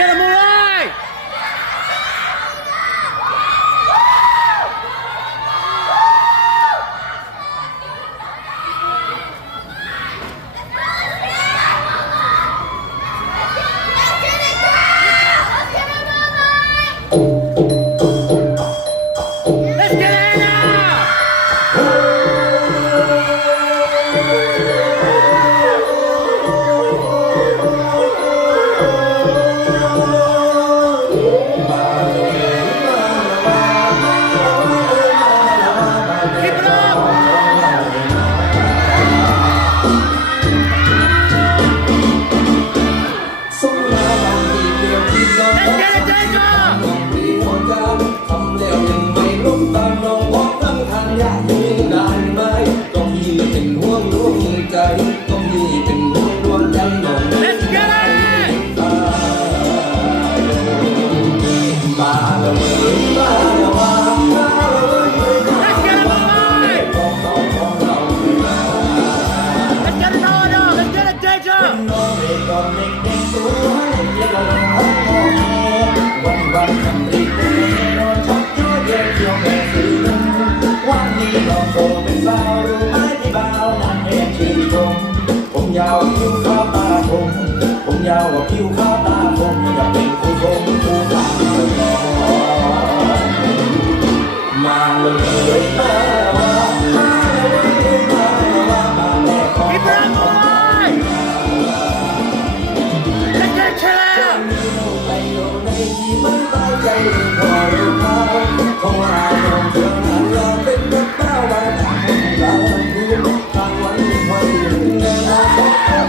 get him alive! Let's getผมยาวคิ้วข้าวตาคมผมยาวคิ้วข้าวตาคมอยากเป็นผู้ชมผู้ฟังมาเลยมาแม่ของพี่ประมวยจะเกิดเชื่อไปอยู่ในที่มันตายใจพอรู้เขาของเราเธอเราเป็นนักเต้าวันเราดูทางวันพอดี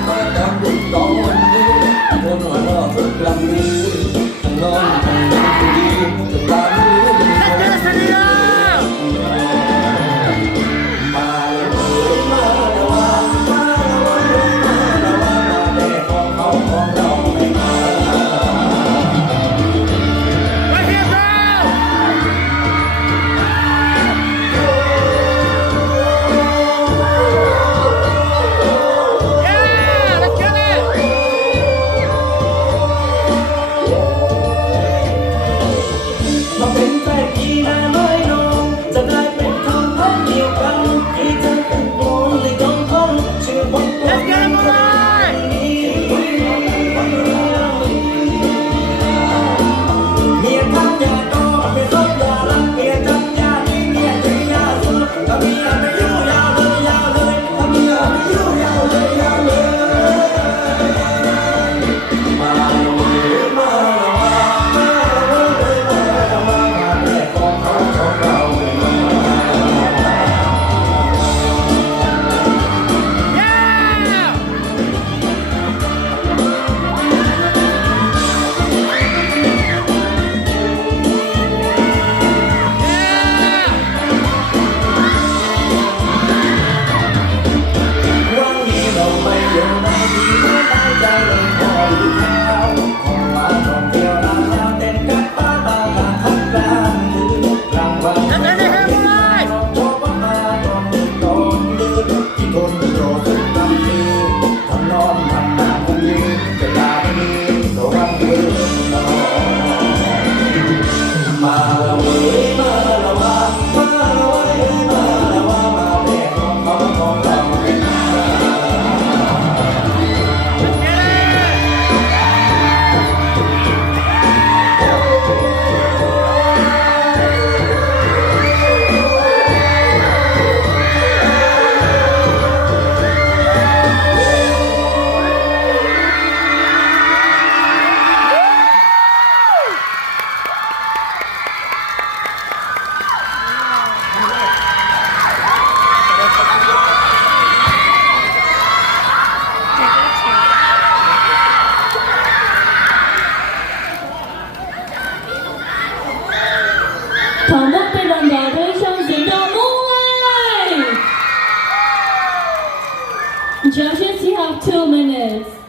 มาทำบุญตอนนี้คนหัวเราะฝึกลำนี้นอนดีตาดีมาเลยมาแต่ของเขาของเราไม่มา团队代表推上前的木卫 Judges, you have 2 minutes.